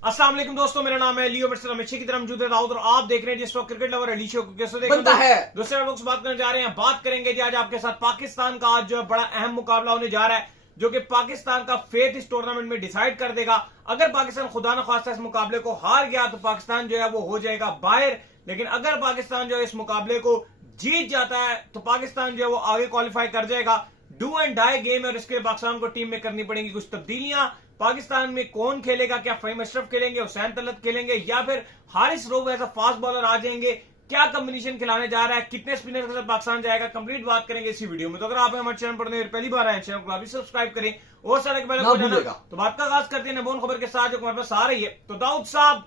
अस्सलाम वालेकुम दोस्तों, मेरा नाम है लियो मिस्टर अमित की तरह मौजूद है दाऊद और आप देख रहे हैं जिस वक्त क्रिकेट लवर अली शो को कैसे बनता है। दूसरे लोग से बात करने जा रहे हैं। बात करेंगे जी आज आपके साथ पाकिस्तान का आज जो है बड़ा अहम मुकाबला होने जा रहा है जो कि पाकिस्तान का फेट इस टूर्नामेंट में डिसाइड कर देगा। अगर पाकिस्तान खुदा न खास्ता इस मुकाबले को हार गया तो पाकिस्तान जो है वो हो जाएगा बाहर, लेकिन अगर पाकिस्तान जो है इस मुकाबले को जीत जाता है तो पाकिस्तान जो है वो आगे क्वालिफाई कर जाएगा। डू एंड डाई गेम है और इसके लिए पाकिस्तान को टीम में करनी पड़ेंगी कुछ तब्दीलियां। पाकिस्तान में कौन खेलेगा, क्या फहीम अशरफ खेलेंगे, हुसैन तलत खेलेंगे या फिर Haris Rauf as a fast bowler आ जाएंगे, क्या कॉम्बिनेशन खिलाने जा रहा है, कितने स्पिनर के साथ पाकिस्तान जाएगा, कंप्लीट बात करेंगे इसी वीडियो में। तो अगर आप हमारे चैनल पर पहली बार आए चैनल को अभी सब्सक्राइब करें और सारे तो बात का आगाज करते हैं नबोन खबर के साथ जो हमारे पास आ रही है। तो दाऊद साहब,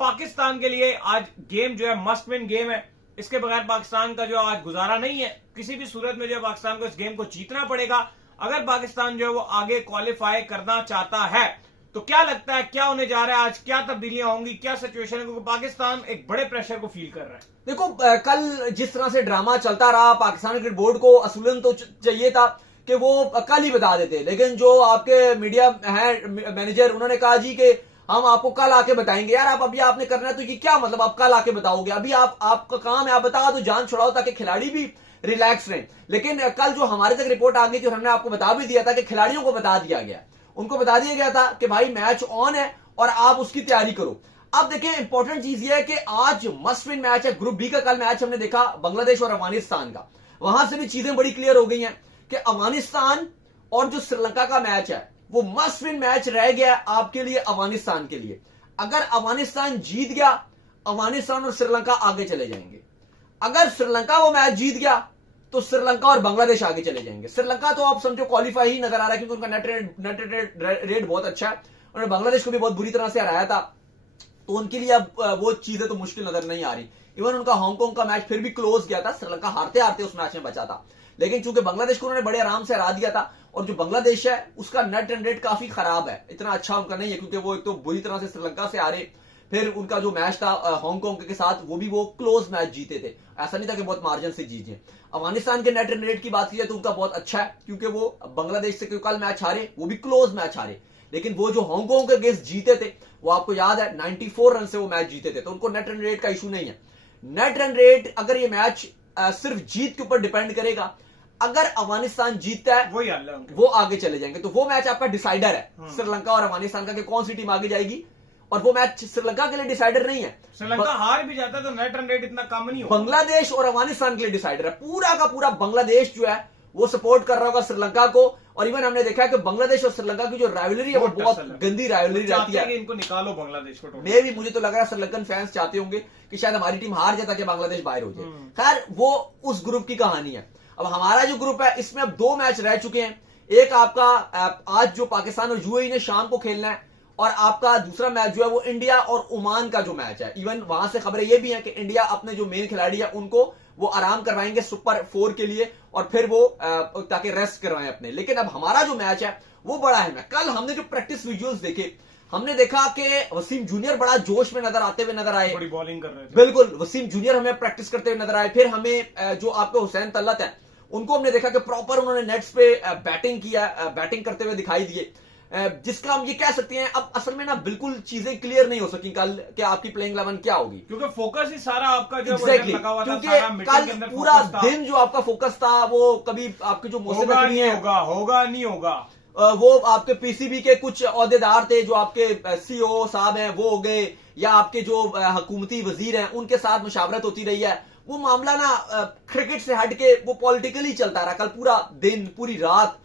पाकिस्तान के लिए आज गेम जो है मस्ट विन गेम है, इसके बगैर पाकिस्तान का जो आज गुजारा नहीं है। किसी भी सूरत में जो पाकिस्तान को इस गेम को जीतना पड़ेगा अगर पाकिस्तान जो है वो आगे क्वालिफाई करना चाहता है। तो क्या लगता है क्या होने जा रहा है आज, क्या तब्दीलियां होंगी, क्या सिचुएशन है, क्योंकि पाकिस्तान एक बड़े प्रेशर को फील कर रहा है। देखो, कल जिस तरह से ड्रामा चलता रहा, पाकिस्तान क्रिकेट बोर्ड को असूलन तो चाहिए था कि वो कल ही बता देते, लेकिन जो आपके मीडिया है मैनेजर, उन्होंने कहा जी कि हम आपको कल आके बताएंगे। यार आप अभी आपने करना है तो ये क्या मतलब आप कल आके बताओगे? अभी आपका काम है, आप बताओ तो जान छुड़ाओ ताकि खिलाड़ी भी रिलैक्स रहे। लेकिन कल जो हमारे तक रिपोर्ट आ गई थी और हमने आपको बता भी दिया था कि खिलाड़ियों को बता दिया गया, उनको बता दिया गया था कि भाई मैच ऑन है और आप उसकी तैयारी करो। अब देखिए, इंपॉर्टेंट चीज ये है कि आज मस्ट विन मैच है। ग्रुप बी का कल मैच हमने देखा बांग्लादेश और अफगानिस्तान का, वहां से भी चीजें बड़ी क्लियर हो गई हैं कि अफगानिस्तान और जो श्रीलंका का मैच है वो मस्ट विन मैच रह गया आपके लिए, अफगानिस्तान के लिए। अगर अफगानिस्तान जीत गया, अफगानिस्तान और श्रीलंका आगे चले जाएंगे। अगर श्रीलंका वो मैच जीत गया तो श्रीलंका और बांग्लादेश आगे चले जाएंगे। श्रीलंका तो आप समझो क्वालिफाई ही नजर आ रहा है क्योंकि उनका नेट रेट बहुत अच्छा है। उन्होंने बांग्लादेश को भी बहुत बुरी तरह से हराया था, तो उनके लिए अब वो चीजें तो मुश्किल नजर नहीं आ रही। इवन उनका हांगकांग का मैच फिर भी क्लोज गया था, श्रीलंका हारते हारते उस मैच में बचा था, लेकिन चूंकि बांग्लादेश को उन्होंने बड़े आराम से हरा दिया था। और जो बांग्लादेश है उसका नेट रन रेट काफी खराब है, इतना अच्छा उनका नहीं है क्योंकि वो एक तो बुरी तरह से श्रीलंका से हारे, फिर उनका जो मैच था हांगकांग के साथ वो भी वो क्लोज मैच जीते थे, ऐसा नहीं था कि बहुत मार्जिन से जीते। अफगानिस्तान के नेट रन रेट की बात की जाए तो उनका बहुत अच्छा है क्योंकि वो बांग्लादेश से कल मैच हारे, वो भी क्लोज मैच हारे, लेकिन वो जो हांगकांग के अगेंस्ट जीते थे वो आपको याद है 94 रन से वो मैच जीते थे, तो उनको नेट रन रेट का इशू नहीं है। नेट रन रेट अगर ये मैच सिर्फ जीत के ऊपर डिपेंड करेगा, अगर अफगानिस्तान जीतता है वो आगे चले जाएंगे, तो वो मैच आपका डिसाइडर है श्रीलंका और अफगानिस्तान का कि कौन सी टीम आगे जाएगी। और वो मैच श्रीलंका के लिए डिसाइडर नहीं है, श्रीलंका हार भी जाता है तो नेट रन रेट इतना कम नहीं होगा। बांग्लादेश और अफगानिस्तान के लिए डिसाइडर है। पूरा का पूरा बांग्लादेश जो है वो सपोर्ट कर रहा होगा श्रीलंका को। और इवन हमने देखा है कि बांग्लादेश और श्रीलंका की जो राइवलरी है वो बहुत गंदी राइवलरी रहती है। इनको निकालो बांग्लादेश को। मुझे तो लग रहा है श्रीलंकन फैंस चाहते होंगे कि शायद हमारी टीम हार जाए ताकि बांग्लादेश बाहर हो जाए। खैर, वो उस ग्रुप की कहानी है। अब हमारा जो ग्रुप है इसमें अब 2 मैच रह चुके हैं। एक आपका आज जो पाकिस्तान और यूएई ने शाम को खेलना है, और आपका दूसरा मैच जो है वो इंडिया और ओमान का जो मैच है। इवन वहां से खबरें ये भी हैं कि इंडिया अपने जो मेन खिलाड़ी है उनको वो आराम करवाएंगे सुपर 4 के लिए और फिर वो ताकि रेस्ट करवाएं अपने। लेकिन अब हमारा जो मैच है वो बड़ा है। कल हमने जो प्रैक्टिस विजुअल्स देखे, हमने देखा कि वसीम जूनियर बड़ा जोश में नजर आते हुए नजर आए, बड़ी बॉलिंग कर रहे थे। बिल्कुल, वसीम जूनियर हमें प्रैक्टिस करते हुए नजर आए। फिर हमें जो आपके हुसैन तलत है उनको हमने देखा कि प्रॉपर उन्होंने नेट्स पे बैटिंग किया, बैटिंग करते हुए दिखाई दिए, जिसका हम ये कह सकते हैं अब असल में ना बिल्कुल चीजें क्लियर नहीं हो सकी कल कि आपकी प्लेइंग 11 क्या होगी, क्योंकि फोकस ही सारा आपका जो लगा हुआ था, क्योंकि कल पूरा दिन जो आपका फोकस था वो कभी आपके जो होगा नहीं होगा, वो आपके पीसीबी के कुछ ओहदेदार थे जो आपके सीओ साहब हैं वो हो गए, या आपके जो हुकूमती वजीर हैं उनके साथ मुशावरत होती रही है। वो मामला ना क्रिकेट से हट के वो पॉलिटिकली चलता रहा कल पूरा दिन, पूरी रात।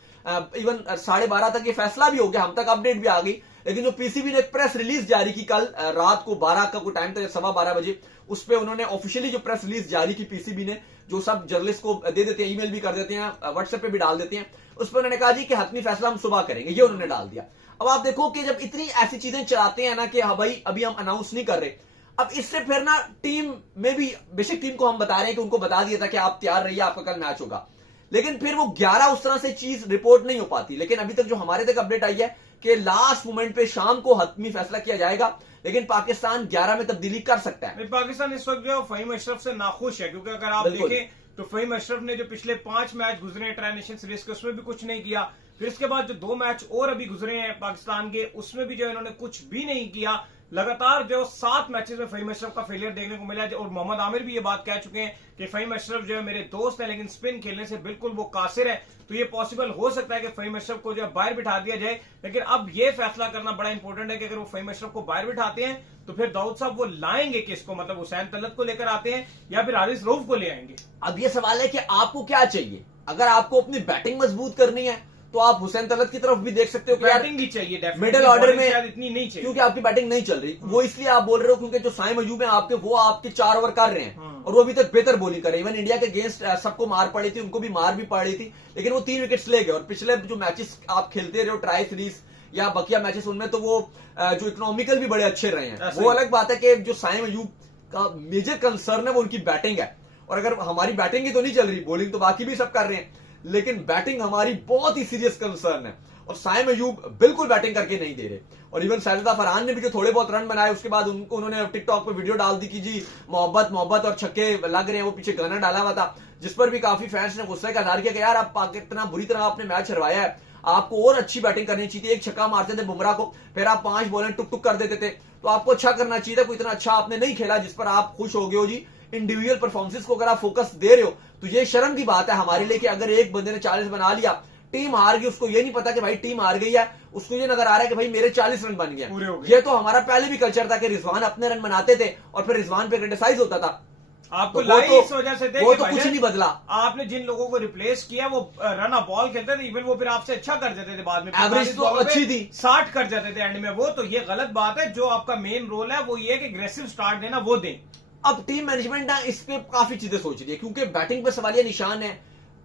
इवन 12:30 तक ये फैसला भी हो गया, हम तक अपडेट भी आ गई, लेकिन जो पीसीबी ने एक प्रेस रिलीज जारी की कल रात को 12 का कोई टाइम था, 12:15 बजे, उस पर उन्होंने ऑफिशियली जो प्रेस रिलीज जारी की पीसीबी ने, जो सब जर्नलिस्ट को दे देते हैं, ईमेल भी कर देते हैं, व्हाट्सएप पे भी डाल देते हैं, उस पर उन्होंने कहा जी कि हतमी फैसला हम सुबह करेंगे, ये उन्होंने डाल दिया। अब आप देखो कि जब इतनी ऐसी चीजें चलाते हैं ना कि हाँ भाई अभी हम अनाउंस नहीं कर रहे, अब इससे फिर ना टीम में भी, बेशक टीम को हम बता रहे हैं कि उनको बता दिया था कि आप तैयार रहिए, आपका कल मैच होगा, लेकिन फिर वो 11 उस तरह से चीज रिपोर्ट नहीं हो पाती। लेकिन अभी तक जो हमारे तक अपडेट आई है कि लास्ट मोमेंट पे शाम को हतमी फैसला किया जाएगा, लेकिन पाकिस्तान 11 में तब्दीली कर सकता है। पाकिस्तान इस वक्त जो फहीम अशरफ से नाखुश है, क्योंकि अगर आप देखें तो फहीम अशरफ ने जो पिछले 5 मैच गुजरे ट्राई नेशन सीरीज के उसमें भी कुछ नहीं किया। फिर इसके बाद जो 2 मैच और अभी गुजरे हैं पाकिस्तान के, उसमें भी जो इन्होंने कुछ भी नहीं किया। लगातार जो 7 मैचेस में फहीम अशरफ का फेलियर देखने को मिला, और मोहम्मद आमिर भी ये बात कह चुके हैं कि फहीम अशरफ जो है मेरे दोस्त हैं, लेकिन स्पिन खेलने से बिल्कुल वो कासिर है। तो ये पॉसिबल हो सकता है कि फहीम अशरफ को जो बाहर बिठा दिया जाए, लेकिन अब ये फैसला करना बड़ा इंपॉर्टेंट है कि अगर वो फहीम अशरफ को बाहर बिठाते हैं तो फिर दाऊद साहब वो लाएंगे किसको, मतलब हुसैन तलत को लेकर आते हैं या फिर हारिस रऊफ को ले आएंगे। अब ये सवाल है कि आपको क्या चाहिए। अगर आपको अपनी बैटिंग मजबूत करनी है तो आप हुसैन तलत की तरफ भी देख सकते हो कि बैटिंग ही चाहिए, मिडिल ऑर्डर में इतनी नहीं चाहिए, क्योंकि आपकी बैटिंग नहीं चल रही। वो इसलिए आप बोल रहे हो क्योंकि जो साइम अयूब है आपके, वो आपके 4 ओवर कर रहे हैं और वो अभी तक बेहतर बॉलिंग कर रहे हैं। इवन इंडिया के अगेंस्ट सबको मार पड़ी थी, उनको भी मार भी पड़ी थी, लेकिन वो 3 विकेट्स ले गए। और पिछले जो मैचेस आप खेलते रहे हो, ट्राई सीरीज या बकिया मैचेस, उनमें तो वो जो इकोनॉमिकल भी बड़े अच्छे रहे हैं। वो अलग बात है कि जो साइम अयूब का मेजर कंसर्न है वो उनकी बैटिंग है। और अगर हमारी बैटिंग ही तो नहीं चल रही, बॉलिंग तो बाकी भी सब कर रहे हैं, लेकिन बैटिंग हमारी बहुत ही सीरियस कंसर्न है। और साइम अयूब बिल्कुल बैटिंग करके नहीं दे रहे। और इवन साजिदा फरहान ने भी जो थोड़े बहुत रन बनाए, उसके बाद उन्होंने टिकटॉक पे वीडियो डाल दी कि जी मोहब्बत और छक्के लग रहे हैं, वो पीछे गाना डाला हुआ था, जिस पर भी काफी फैंस ने गुस्से का इजहार किया कि यार आप इतना बुरी तरह आपने मैच हरवाया है, आपको और अच्छी बैटिंग करनी चाहिए थी। एक छक्का मारते थे बुमराह को, फिर आप 5 बॉलें टुक टुक कर देते थे, तो आपको अच्छा करना चाहिए था। कोई इतना अच्छा आपने नहीं खेला जिस पर आप खुश हो गए हो जी। इंडिविजुअल परफॉर्मेंस को अगर आप फोकस दे रहे हो तो ये शर्म की बात है हमारे लिए कि अगर एक बंदे ने 40 बना लिया, टीम हार गई, उसको ये नहीं पता कि भाई टीम हार गई है, उसको ये नजर आ रहा है कि भाई मेरे 40 रन बन गए। ये तो हमारा पहले भी कल्चर था कि रिजवान अपने रन बनाते थे और फिर रिजवान पे क्रिटिसाइज होता था। आपको तो लाई इस वजह से थे वो कि तो कुछ नहीं बदला। आपने जिन लोगों को रिप्लेस किया वो रन ऑफ बॉल खेलते थे, इवन वो फिर आपसे अच्छा कर देते थे बाद में, एवरेज तो अच्छी थी, 60 कर जाते थे एंड में। वो तो ये गलत बात है। जो आपका मेन रोल है वो ये कि एग्रेसिव स्टार्ट देना, वो दें। अब टीम मैनेजमेंट ना इस पे काफी चीजें सोच रही है, क्योंकि बैटिंग पे सवालिया निशान है।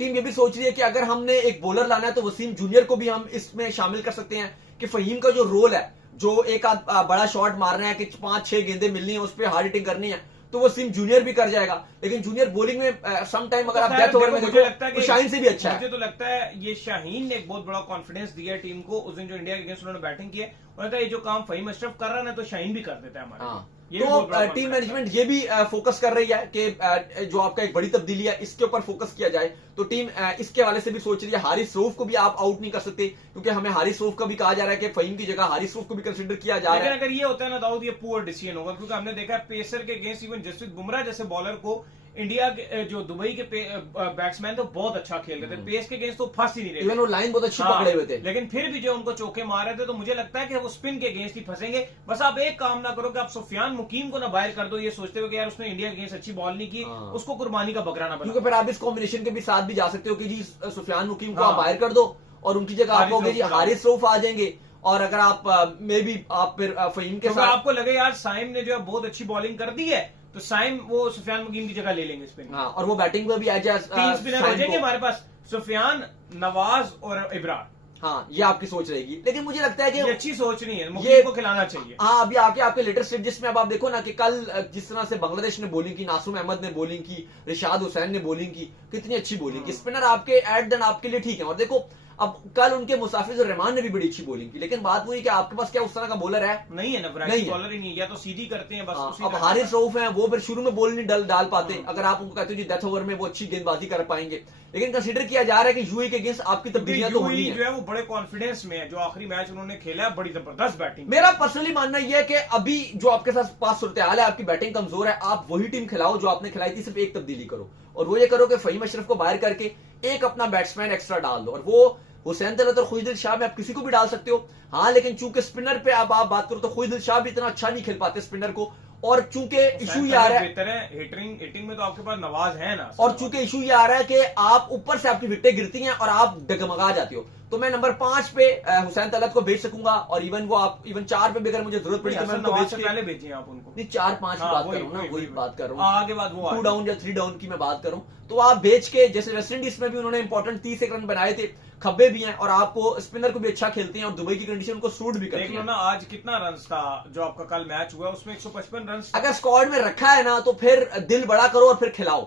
टीम ये भी सोच रही है कि अगर हमने एक बॉलर लाना है तो वसीम जूनियर को भी हम इसमें शामिल कर सकते हैं कि फहीम का जो रोल है, जो एक बड़ा शॉट मारना है कि 5-6 गेंदें मिलनी है, उस पर हार्ड हिटिंग करनी है, तो वो वसीम जूनियर भी कर जाएगा। लेकिन जूनियर बॉलिंग में सम टाइम अगर आप डेथ ओवर में देखो तो शाहीन से भी अच्छा है। मुझे तो लगता है ये शाहीन ने एक बहुत बड़ा कॉन्फिडेंस दिया टीम को। उस दिन जो इंडिया के अगेंस्ट उन्होंने बैटिंग की है, उन्होंने ये जो काम फहीम अशरफ कर रहा है तो शाहीन भी कर देता है हमारा। तो टीम मैनेजमेंट ये भी फोकस कर रही है कि जो आपका एक बड़ी तब्दीली है इसके ऊपर फोकस किया जाए। तो टीम इसके हवाले से भी सोच रही है। हारिस रऊफ को भी आप आउट नहीं कर सकते, क्योंकि हमें हारिस रऊफ का भी कहा जा रहा है कि फहीम की जगह हारिस रऊफ को भी कंसीडर किया जा रहा है। लेकिन अगर ये होता है ना दाऊद, ये पुअर डिसीजन होगा, क्योंकि हमने देखा है पेसर के अगेंस्ट इवन जसप्रीत बुमराह जैसे बॉलर को इंडिया के जो दुबई के बैट्समैन थे बहुत अच्छा खेल रहे थे, पेस के अगेंस्ट तो फंस ही नहीं रहे, इवन वो लाइन बहुत अच्छी पकड़े हुए थे, लेकिन फिर भी जो उनको चौके मार रहे थे। तो मुझे लगता है कि वो स्पिन के अगेंस्ट ही फंसेंगे। बस आप एक काम ना करो कि आप सुफियान मुकीम को ना बाहर कर दो, ये सोचते हो कि यार उसने इंडिया के अगेंस्ट अच्छी बॉल नहीं की, उसको कुर्बानी का बकरा ना बनाओ। क्योंकि फिर आप इस कॉम्बिनेशन के भी साथ भी जा सकते हो कि जी सुफियान मुकीम को आप बाहर कर दो और उनकी जगह आप कहोगे जी हारिस रऊफ आ जाएंगे, और अगर आप मे बी आप फिर फहीम के साथ आपको लगे यार साइम ने जो है बहुत अच्छी बॉलिंग कर दी है, तो साइम वो सुफियान मुकीम की जगह ले लेंगे स्पिन। हाँ, और वो बैटिंग में भी एज 3 स्पिनर हो जाएंगे हमारे पास, सुफियान, नवाज और इब्रार। हाँ, ये आपकी सोच रहेगी, लेकिन मुझे लगता है कि ये अच्छी सोच नहीं है, मुकीम को खिलाना चाहिए। हाँ, अभी आपके लेटेस्ट स्टेप जिसमें अब आप देखो ना कि कल जिस तरह से बांग्लादेश ने बॉलिंग की, नासुम अहमद ने बॉलिंग की, रिशाद हुसैन ने बॉलिंग की, कितनी अच्छी बॉलिंग की। स्पिनर आपके एट देन आपके लिए ठीक है। और देखो अब कल उनके मुसाफिर रहमान ने भी बड़ी अच्छी बॉलिंग की, लेकिन बात वही कि आपके पास क्या उस तरह का बॉलर है? नहीं है ना, बॉलर ही नहीं, या तो सीधी करते हैं बस। अब हारिस रऊफ है, वो फिर शुरू में बॉल नहीं डाल पाते। अगर आप उनको कहते हो जी डेथ ओवर में वो अच्छी गेंदबाजी कर पाएंगे, लेकिन कंसीडर किया जा रहा है कि यूएई के अगेंस्ट आपकी तब्दीलियां तो होनी है। जो है वो बड़े कॉन्फिडेंस में है, जो आखिरी मैच उन्होंने खेला है बड़ी जबरदस्त बैटिंग। मेरा पर्सनली मानना यह है कि अभी जो आपके साथ पास सूरत हाल है, आपकी बैटिंग कमजोर है, आप वही टीम खिलाओ जो आपने खिलाई थी, सिर्फ एक तब्दीली करो, और वो ये करो कि फहीम अशरफ को बाहर करके एक अपना बैट्समैन एक्स्ट्रा डाल दो, और वो हुसैन तलत और खुशदिल शाह में आप किसी को भी डाल सकते हो। हाँ, लेकिन चूंकि स्पिनर पे अब आप बात करो तो खुशदिल शाह भी इतना अच्छा नहीं खेल पाते स्पिनर को, और चूंकि इशू ये आ रहा है हिटिंग में तो आपके पास नवाज है ना, और चूंकि इशू ये आ रहा है कि आप ऊपर से आपकी विकेटें गिरती हैं और आप डगमगा जाते हो, तो मैं नंबर 5 पे हुसैन तलत को भेज सकूंगा, और इवन 4 पे भी अगर मुझे जरूरत पड़ी तो मैं उनको पहले भेजिए आप उनको। नहीं, 4-5 की बात कर रहा हूँ ना, वही बात कर रहा हूँ, आगे बाद वो 2 डाउन या 3 डाउन की मैं बात करूं, तो आप भेज के, जैसे वेस्ट इंडीज में भी उन्होंने इंपॉर्टेंट 30 रन बनाए थे, खब्बे भी हैं, और आपको स्पिनर को भी अच्छा खेलते हैं, और दुबई की कंडीशन उनको सूट भी करती है। ना आज कितना रन था जो आपका कल मैच हुआ, उसमें 155 रन। अगर स्क्वाड में रखा है ना तो फिर दिल बड़ा करो और फिर खिलाओ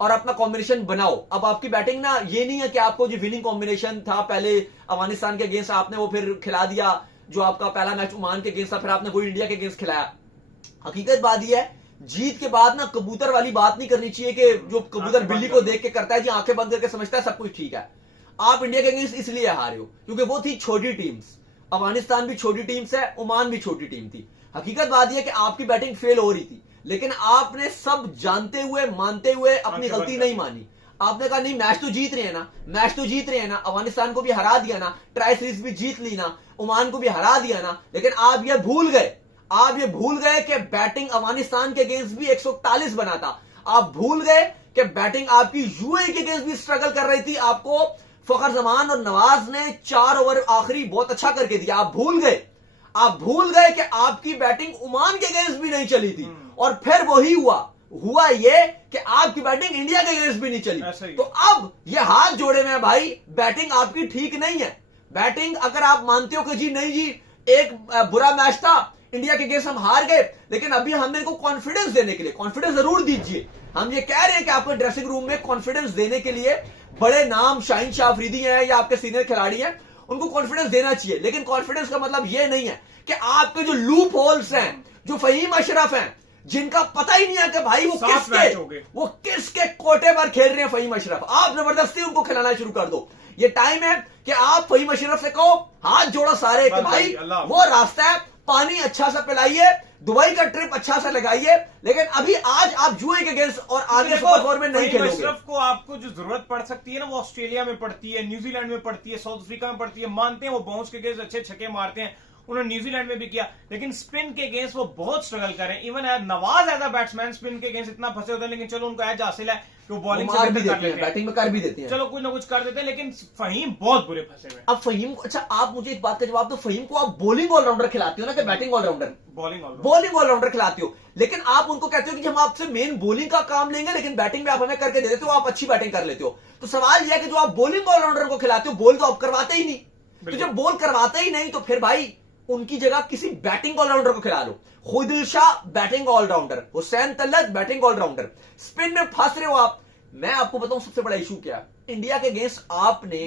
और अपना कॉम्बिनेशन बनाओ। अब आपकी बैटिंग ना ये नहीं है कि आपको जो विनिंग कॉम्बिनेशन था पहले अफगानिस्तान के अगेंस्ट आपने वो फिर खिला दिया, जो आपका पहला मैच ओमान के अगेंस्ट था फिर आपने वही इंडिया के अगेंस्ट खिलाया। हकीकत बात यह है, जीत के बाद ना कबूतर वाली बात नहीं करनी चाहिए कि जो कबूतर बिल्ली को देख के करता है जी आंखें बंद करके समझता है सब कुछ ठीक है। आप इंडिया के अगेंस्ट इसलिए हारे हो क्योंकि वो थी छोटी टीम्स। अफगानिस्तान भी छोटी टीम्स है, ओमान भी छोटी टीम थी। हकीकत बात यह कि आपकी बैटिंग फेल हो रही थी, लेकिन आपने सब जानते हुए मानते हुए अपनी गलती नहीं मानी। आपने कहा नहीं, मैच तो जीत रहे हैं ना, मैच तो जीत रहे हैं ना, अफगानिस्तान को भी हरा दिया ना, ट्राई सीरीज भी जीत ली ना, ओमान को भी हरा दिया ना, लेकिन आप ये भूल गए कि बैटिंग अफगानिस्तान के अगेंस्ट भी 141 बना था। आप भूल गए कि बैटिंग आपकी यूएई के अगेंस्ट भी स्ट्रगल कर रही थी। आपको फखर जमान और नवाज ने 4 ओवर आखिरी बहुत अच्छा करके दिया। आप भूल गए कि आपकी बैटिंग ओमान के अगेंस्ट भी नहीं चली थी, और फिर वही हुआ ये कि आपकी बैटिंग इंडिया के अगेंस्ट भी नहीं चली। तो अब ये हाथ जोड़े हुए हैं भाई, बैटिंग आपकी ठीक नहीं है। बैटिंग अगर आप मानते हो कि जी नहीं जी, एक बुरा मैच था, इंडिया के अगेंस्ट हम हार गए, लेकिन अभी हमने इनको कॉन्फिडेंस देने के लिए कॉन्फिडेंस जरूर दीजिए। हम ये कह रहे हैं कि आपको ड्रेसिंग रूम में कॉन्फिडेंस देने के लिए बड़े नाम शाहीन शाह अफरीदी हैं या आपके सीनियर खिलाड़ी हैं, उनको कॉन्फिडेंस देना चाहिए। लेकिन कॉन्फिडेंस का मतलब ये नहीं है कि आपके जो लूप होल्स हैं, जो फहीम अशरफ हैं, जिनका पता ही नहीं है कि भाई वो किसके कोटे पर खेल रहे हैं फहीम अशरफ, आप जबरदस्ती उनको खिलाना शुरू कर दो। ये टाइम है कि आप फहीम अशरफ से कहो, हाथ जोड़ो सारे कि भाई वो रास्ता है, पानी अच्छा सा पिलाइए, दुबई का ट्रिप अच्छा सा लगाइए, लेकिन अभी आज आप जुए के अगेंस्ट और आगे सुपर 4 में नहीं खेलोगे। अशरफ को आपको जो जरूरत पड़ सकती है ना, वो ऑस्ट्रेलिया में पड़ती है, न्यूजीलैंड में पड़ती है, साउथ अफ्रीका में पड़ती है। मानते हैं वो बाउंस के अगेंस्ट अच्छे छक्के मारते हैं, उन्होंने न्यूजीलैंड में भी किया, लेकिन स्पिन के अगेंस्ट वो बहुत स्ट्रगल कर रहे हैं। Even Nawaz as a batsman spin के अगेंस्ट इतना फंसे होते हैं, लेकिन चलो उनको एज हासिल है कि वो बॉलिंग से बैटिंग में कर भी देते हैं, चलो कुछ ना कुछ कर देते हैं, लेकिन फहीम बहुत बुरे फंसे हुए। अब फहीम को, अच्छा आप मुझे एक बात का जवाब दो, फहीम को आप बॉलिंग ऑलराउंडर खिलाते हो ना कि बैटिंग ऑलराउंडर? बॉलिंग ऑलराउंडर खिलाते हो, लेकिन आप उनको कहते हो कि हम आपसे मेन बॉलिंग का काम लेंगे, लेकिन बैटिंग में आप हमें करके दे देते हो, आप अच्छी बैटिंग कर लेते हो। तो सवाल यह है कि जो आप बॉलिंग ऑलराउंडर को खिलाते हो, बॉल तो आप करवाते ही नहीं। तो जब बॉल करवाते ही नहीं, तो फिर भाई उनकी जगह किसी बैटिंग ऑलराउंडर को खिला लो। Khushdil Shah batting allrounder, Hussain Talat batting allrounder, spin में फंस रहे हो आप। मैं आपको बताऊं सबसे बड़ा इशू क्या, इंडिया के अगेंस्ट आपने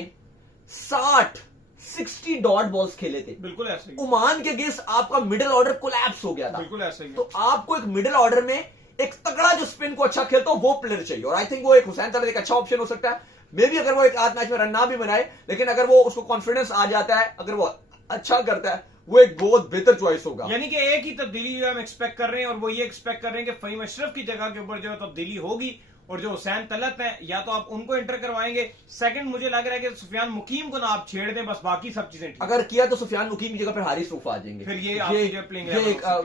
60 डॉट बॉल्स खेले थे, बिल्कुल ऐसे ही। ओमान के अगेंस्ट आपका मिडिल ऑर्डर कोलैप्स हो गया था, बिल्कुल ऐसे ही। तो आपको एक मिडिल ऑर्डर में एक तगड़ा जो स्पिन को अच्छा खेलता हो वो प्लेयर चाहिए, और आई थिंक वो एक हुसैन तलत एक अच्छा ऑप्शन हो सकता है। मे बी अगर वो एक आध मैच में रन ना भी बनाए, लेकिन अगर वो उसको कॉन्फिडेंस आ जाता है, अगर वो अच्छा करता है, वो एक बहुत बेहतर चॉइस होगा। यानी कि एक ही तब्दीली जो हम एक्सपेक्ट कर रहे हैं, और वो ये एक्सपेक्ट कर रहे हैं कि फहीम अशरफ की जगह के ऊपर जो है तब्दीली होगी, और जो हुसैन तलत है या तो आप उनको एंटर करवाएंगे। सेकंड, मुझे लग रहा है कि सुफियान मुकीम को ना आप छेड़ दें, बस बाकी सब चीजें अगर किया तो सुफियान मुकीम की जगह पर हारिस रऊफ आ जाएंगे। फिर ये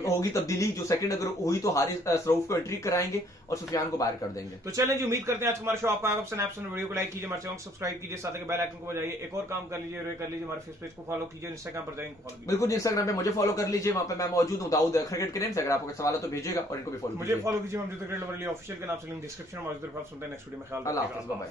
होगी तब्दीली, जो सेकंड अगर हुई तो हारिस रऊफ को एंट्री कराएंगे और सुफियान को बाहर कर देंगे। तो चलें जी, उम्मीद करते हैं आज हमारा शो आपको आएगा पसंद। वीडियो को लाइक कीजिए, हमारे चैनल को सब्सक्राइब कीजिए, साथ ही बेल आइकन को बजाइए। एक और काम कर लीजिए, हमारे फेस पेज को फॉलो कीजिए, इंस्टाग्राम पर जाइए फॉलो कीजिए। बिल्कुल, इंस्टाग्राम पे मुझे फॉलो कर लीजिए, वहां पे मैं मौजूद हूं, दाऊद क्रिकेट के नेम से। अगर आपको सवाल है तो भेजिएगा, और इनको भी फॉलो मुझे फॉलो कीजिए, हम ऑफिशियल के नाम से लिंक डिस्क्रिप्शन में मौजूद है। सुनते हैं नेक्स्ट वीडियो में, ख्याल रखिएगा। अल्लाह हाफिज़, बाय बाय।